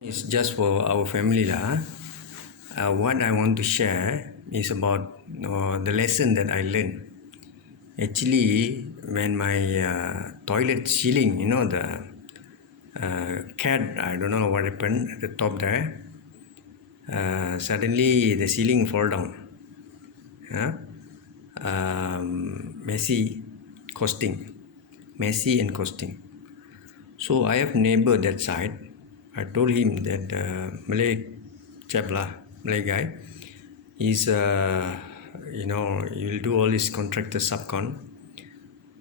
It's just for our family lah. What I want to share is about the lesson that I learned. Actually, when my toilet ceiling, the cat, I don't know what happened at the top there. Suddenly the ceiling fall down. Yeah? Messy and costing. So I have neighbor that side. I told him that Malay chap lah, Malay guy, he's he'll do all this contractor subcon.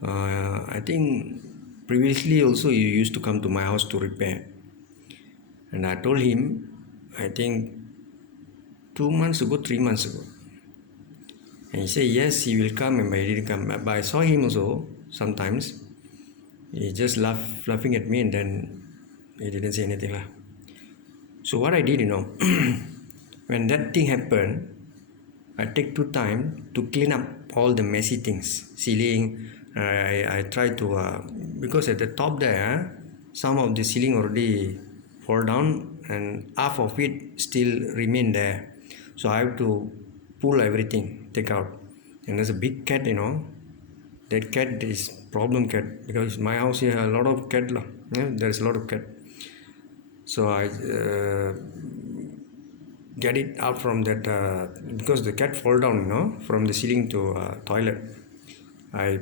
I think previously also you used to come to my house to repair, and I told him, I think 2 months ago, 3 months ago, and he said yes, he will come, and he didn't come. But I saw him also sometimes. He just laughing at me, and then he didn't say anything lah. So what I did, when that thing happened, I take time to clean up all the messy things, ceiling. I try to because at the top there, some of the ceiling already fall down, and half of it still remain there. So I have to pull everything, take out. And there's a big cat, That cat is problem cat, because my house here a lot of cat lah. Yeah, there's a lot of cat. So I get it out from that because the cat fall down, from the ceiling to toilet. I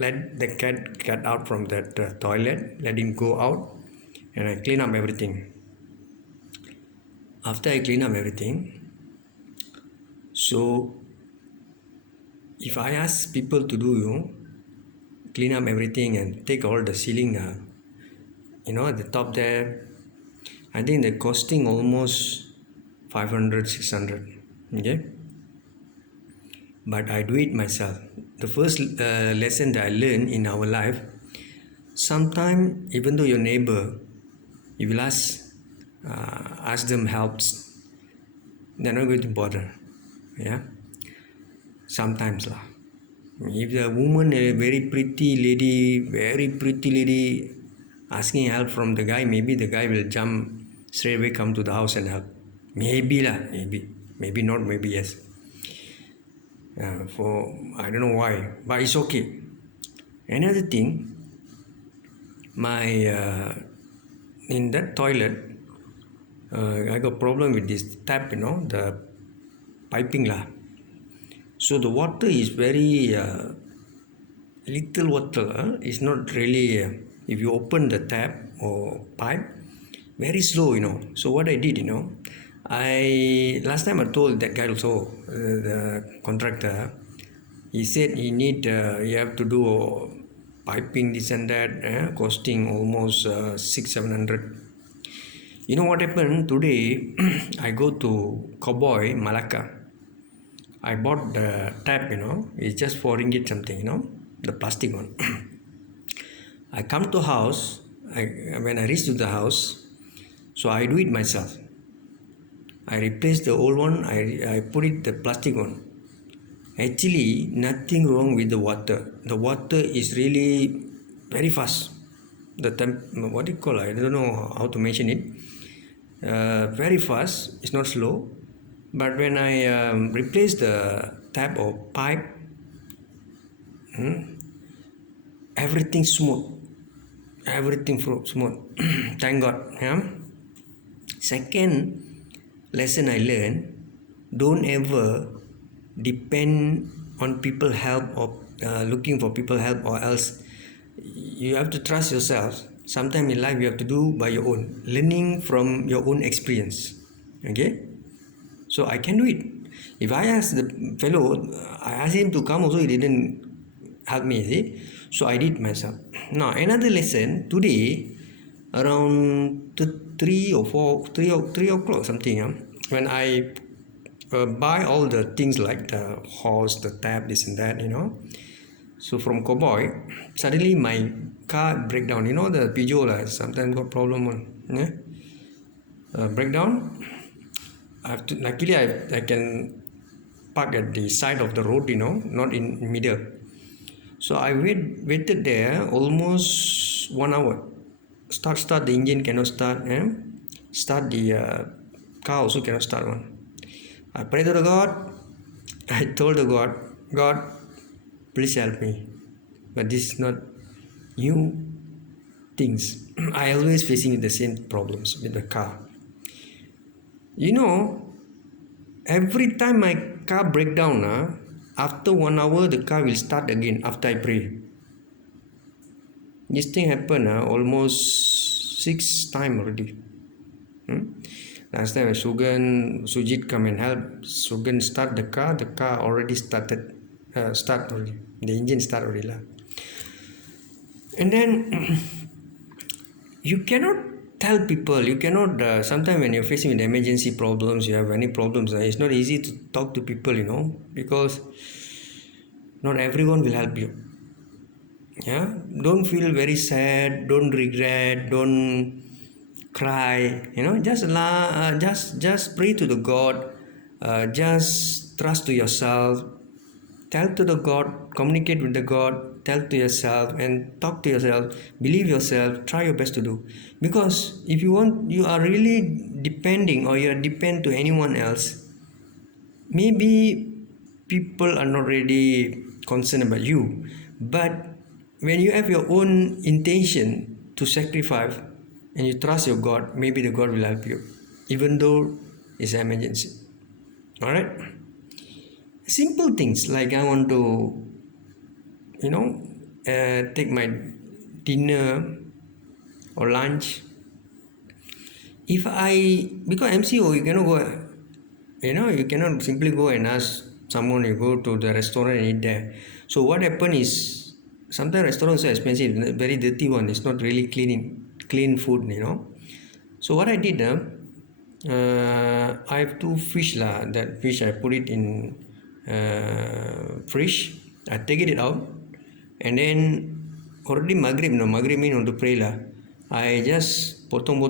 let the cat get out from that toilet, let him go out, and I clean up everything. After I clean up everything, so if I ask people to do, clean up everything and take all the ceiling, at the top there, I think the costing almost 500, 600, okay? But I do it myself. The first lesson that I learned in our life, sometimes even though your neighbor, you will ask them helps, they're not going to bother, yeah? Sometimes lah. If the woman, a very pretty lady, asking help from the guy, maybe the guy will jump straight away, come to the house and help. Maybe not, maybe yes. For I don't know why, but it's okay. Another thing, my in that toilet, I got problem with this tap, the piping lah. So the water is very little water. It's not really. If you open the tap or pipe, very slow, So what I did, I last time I told that guy also, the contractor. He said he have to do piping this and that, costing almost 600-700. You know what happened today? I go to Cowboy Malacca. I bought the tap, it's just ringgit something, the plastic one. I come to house, when I reach to the house, so I do it myself. I replace the old one, I put it the plastic one. Actually, nothing wrong with the water. The water is really very fast. What do you call it? I don't know how to mention it. Very fast, it's not slow. But when I replace the tap or pipe, everything smooth. Everything smooth. Thank God. Yeah? Second lesson I learned, don't ever depend on people help or looking for people help, or else you have to trust yourself. Sometimes in life you have to do by your own, learning from your own experience. Okay? So I can do it. If I ask the fellow, I asked him to come also, he didn't help me, see? So I did myself. Now another lesson, today around 3 o'clock something, when I buy all the things like the hose, the tap, this and that, So from Cowboy, suddenly my car break down. The Peugeot sometimes got problem on, breakdown. Luckily I can park at the side of the road, not in middle. So I waited there almost 1 hour. Start the engine cannot start, start the car also cannot start one. I pray to the God. I told the God, please help me. But this is not new things. I always facing the same problems with the car. You know, every time my car break down, after 1 hour the car will start again after I pray. This thing happen almost 6 times already. Last time Sujit come and help. Sugan start the car already started. Start already. The engine start already lah. And then you cannot tell people, you cannot, sometimes when you're facing with emergency problems, you have any problems, it's not easy to talk to people, because not everyone will help you. Yeah, don't feel very sad, don't regret, don't cry, just pray to the God, just trust to yourself, tell to the God, communicate with the God, tell to yourself and talk to yourself, believe yourself, try your best to do. Because if you are really depending or you are depend to anyone else, maybe people are not really concerned about you. But when you have your own intention to sacrifice and you trust your God, maybe the God will help you, even though it's an emergency. Alright? Simple things like I want to, take my dinner or lunch. Because MCO, you cannot go, you cannot simply go and ask someone, you go to the restaurant and eat there. So what happen is, sometimes restaurants are expensive, very dirty one, it's not really clean food, So what I did, I have two fish that fish I put it in fridge, I take it out, and then already Maghrib mean want to pray I just potong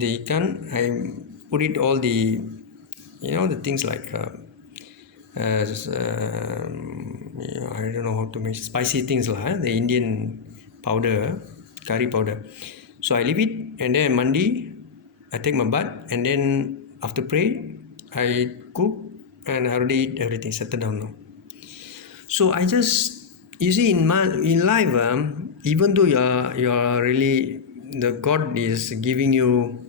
the ikan, I put it all the the things like I don't know how to make spicy things the Indian powder, curry powder. So I leave it, and then Monday I take my bath, and then after pray I cook and I already eat everything, settle down now. So I just, you see, in life, even though you are really, the God is giving you,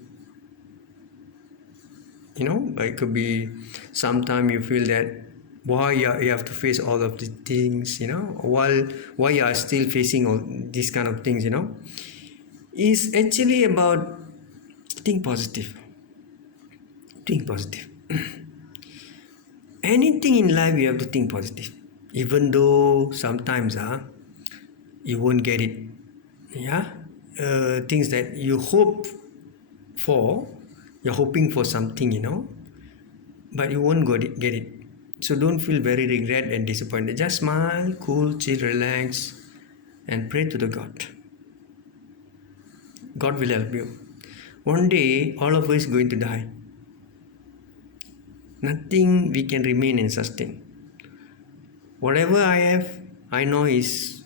it could be sometime you feel that why you have to face all of the things, why you are still facing all these kind of things, is actually about think positive. Anything in life you have to think positive, even though sometimes you won't get it. Things that you hope for, you're hoping for something, but you won't get it. So don't feel very regret and disappointed. Just smile, cool, chill, relax, and pray to the God. God will help you. One day, all of us is going to die. Nothing we can remain and sustain. Whatever I have, I know is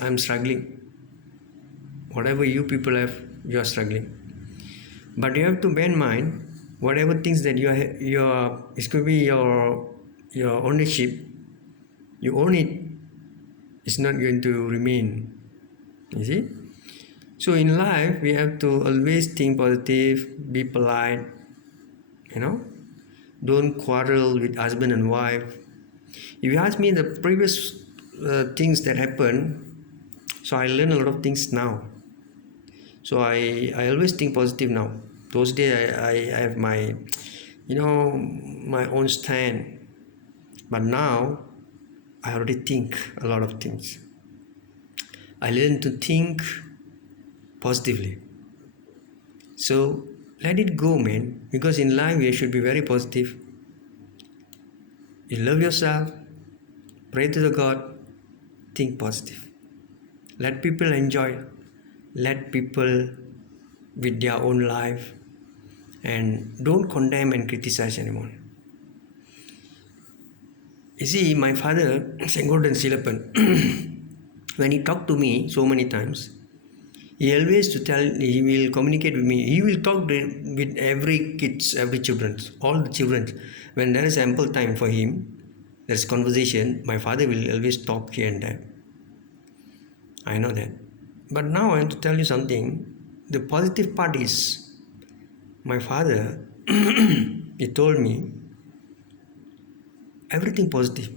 I'm struggling. Whatever you people have, you are struggling. But you have to bear in mind, whatever things that it could be your ownership, you own it, it's not going to remain. You see? So in life, we have to always think positive, be polite, don't quarrel with husband and wife. If you ask me the previous things that happened, so I learn a lot of things now. So I always think positive now. Those days I have my, my own stand. But now I already think a lot of things. I learn to think positively. So let it go, man. Because in life you should be very positive. You love yourself. Pray to the God. Think positive. Let people enjoy. Let people with their own life. And don't condemn and criticize anyone. You see, my father, Sengordhan Silapan, when he talked to me so many times, He always to tell, he will communicate with me. He will talk with every kids, every children, all the children. When there is ample time for him, there's conversation. My father will always talk here and there. I know that. But now I want to tell you something. The positive part is, my father, he told me everything positive.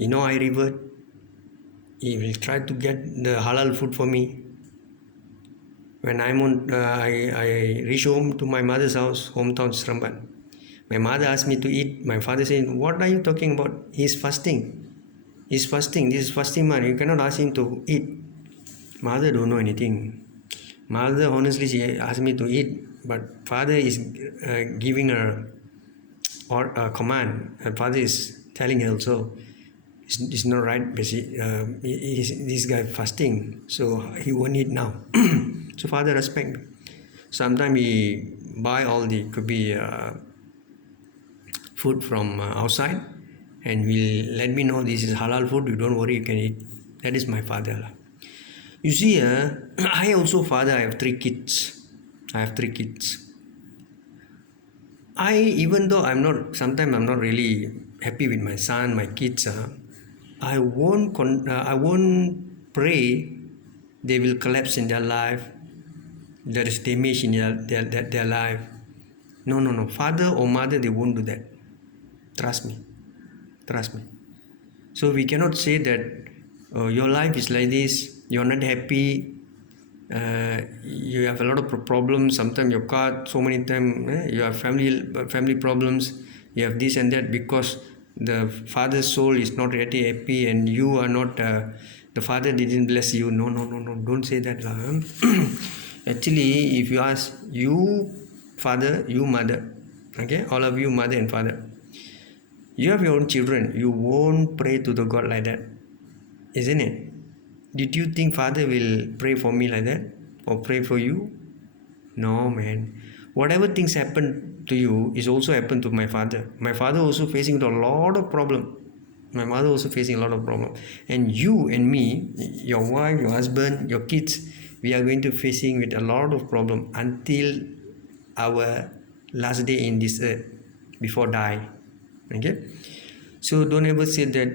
I revert. He will try to get the halal food for me. When I reach home to my mother's house, hometown Seremban. My mother asked me to eat. My father said, "What are you talking about? He's fasting. He's fasting. This is fasting month. You cannot ask him to eat." Mother don't know anything. Mother honestly, she asked me to eat, but father is giving her or a command. Her father is telling her also, it's not right. This guy fasting, so he won't eat now. So father respect me. Sometimes he buy all the could be food from outside, and will let me know this is halal food. You don't worry, you can eat. That is my father. You see, I also father. I have 3 kids. Even though sometimes I'm not really happy with my son, my kids. I won't pray they will collapse in their life. There is damage in their life. No. Father or mother, they won't do that. Trust me. So we cannot say that your life is like this. You're not happy. You have a lot of problems. Sometimes your car, so many times you have family problems. You have this and that because the father's soul is not really happy, and you are not. The father didn't bless you. No. Don't say that. Actually, if you ask you, father, you mother, okay, all of you, mother and father, you have your own children. You won't pray to the God like that, isn't it? Did you think father will pray for me like that or pray for you? No, man. Whatever things happen to you is also happened to my father. My father also facing a lot of problem. My mother also facing a lot of problem. And you and me, your wife, your husband, your kids, we are going to facing with a lot of problem until our last day in this earth before die. Okay? So don't ever say that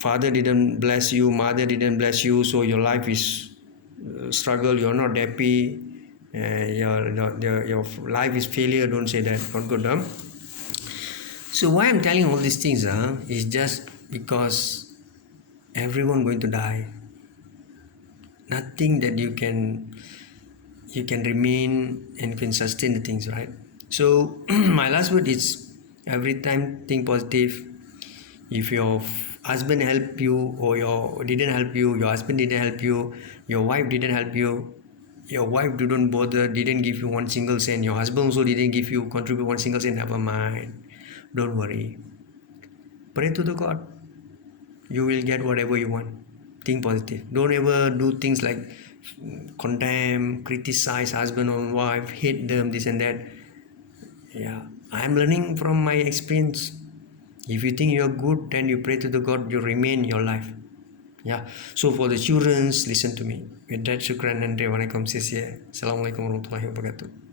father didn't bless you, mother didn't bless you, so your life is struggle, you're not happy, your life is failure. Don't say that. Not good. So why I'm telling all these things is just because everyone going to die. Nothing that you can remain and can sustain the things, right? So my last word is, every time think positive. If your husband helped you or didn't help you, your husband didn't help you, your wife didn't help you, your wife didn't bother, didn't give you 1 single cent, your husband also didn't contribute 1 single cent, never mind. Don't worry. Pray to the God. You will get whatever you want. Think positive. Don't ever do things like condemn, criticize husband or wife, hate them, this and that. Yeah, I'm learning from my experience. If you think you're good, then you pray to the God, you remain your life. Yeah. So for the children, listen to me. With that, shukran and waalaikum. Assalamualaikum warahmatullahi wabarakatuh.